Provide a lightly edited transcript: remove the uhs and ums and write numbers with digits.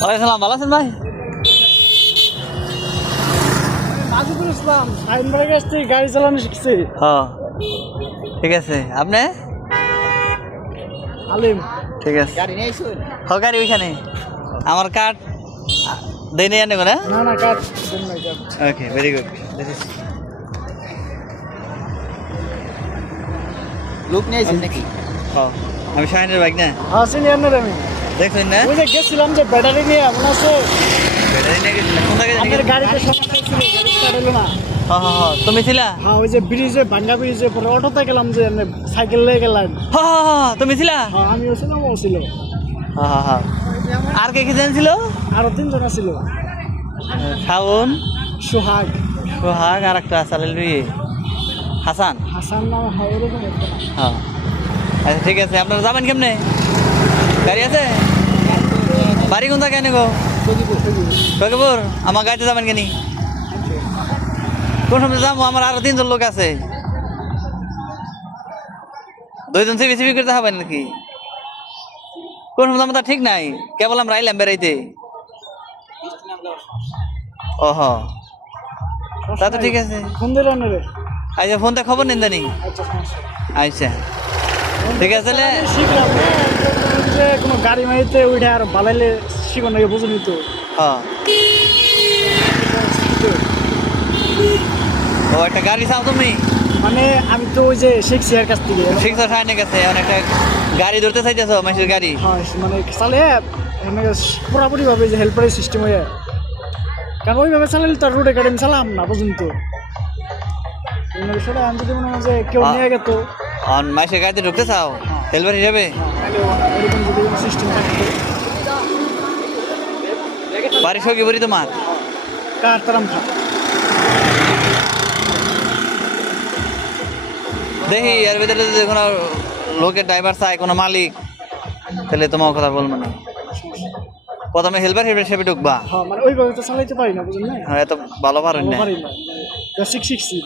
ওয়ালাইকুম ভালো আছেন ভাই? নাজিবুল ইসলাম আইনবাড়ি কাছ থেকে গাড়ি চালানো শিখছি। হ্যাঁ ঠিক আছে, আপনি? আলিম। ঠিক আছে, হ্যাঁ গাড়ি ওইখানে আমার কার্ড দেয় নেই আনে করে। না না কাট দেন না কাট। Okay very good. লোক নিয়েছেন নাকি? হ্যাঁ আমি শাহিনের বাইক না, হ্যাঁ সিনিয়র না আমি। দেখছেন না? ওই যে গেছিলাম যে ব্যাটারি নিয়ে মনে আছে ব্যাটারি নিয়ে গেছিলেন কোন জায়গায়? আমাদের গাড়িতে সমস্যা ছিল, গাড়ি স্টার্ট হলো না। হ্যাঁ হ্যাঁ হ্যাঁ, তুমি ছিলা? হ্যাঁ ওই যে ব্রিজে ভাঙ্গা ব্রিজে পরে অটোতে গেলাম যে সাইকেল নিয়ে গেলাম। হ্যাঁ হ্যাঁ হ্যাঁ, তুমি ছিলা? হ্যাঁ আমিও ছিলাম ও ছিল। হ্যাঁ হ্যাঁ হ্যাঁ। আর কে কে ছিল? আরো 3 জন ছিল। শাওন, সোহাগ, সোহাগ আর একটা চালেল হাসান। হাসান নাম হয় এরকম একটা নাম। হ্যাঁ আচ্ছা ঠিক আছে, আপনারা যাবেন কেমনে? গাড়ি আছে? বাড়ি কোন থাকে গো? সকিপুর। আমার গাড়িতে যাবেন কেনি? কোন সময় যাবো? আমার আরো 3 জন লোক আছে, 2 জন সিবি সিবি করতে হবে নাকি? কোন সময় যাবো তা ঠিক নাই, কেবল আমরা আইলাম বেড়াইতে। ওহ তা তো ঠিক আছে। ফোন দিলেন রে? আচ্ছা ফোনটা খবর নিন জানি। আচ্ছা সমস্যা নেই। আচ্ছা ঠিক আছে তাহলে। আমি শিখলাম না, যে কোনো গাড়ি মারিতে উঠে আর বালাইলে শিখো নাকি বুঝুনি তো। হ্যাঁ ও একটা গাড়ি চাও তুমি? মানে আমি তো ওই যে শিখছি এর কাছ থেকে। শিখছো সাইনে গেছে, এখন একটা গাড়ি ধরতে চাইতেছো মানুষের গাড়ি। হ্যাঁ মানে চালে পুরাপুরি ভাবে যে হেল্পারের সিস্টেম হয়ে, কারণ ওইভাবে চালালে তো রোডে গাড়ি আমি চালাম না পর্যন্ত। সেটা আমি যদি মনে হয় যে কেউ নিয়ে গেত মানুষের গাড়িতে ঢুকতে চাও হেল্পার হিসাবে? এরকম যদি কোনো সিস্টেম থাকতো। বাড়ি সখীপুরি তোমার? কার তারাম খা দেখি এর ভিতরে যদি কোনো লোকের ড্রাইভার চাই, কোনো মালিক, তাহলে তোমার কথা বলবো না। প্রথমে হেল্পার হিসেবে ঢুকবা। হ্যাঁ মানে ওইভাবে তো চালাইতে পারি না বুঝলেন না। হ্যাঁ এত ভালো পারেন না। পারি না বেসিক শিখছি।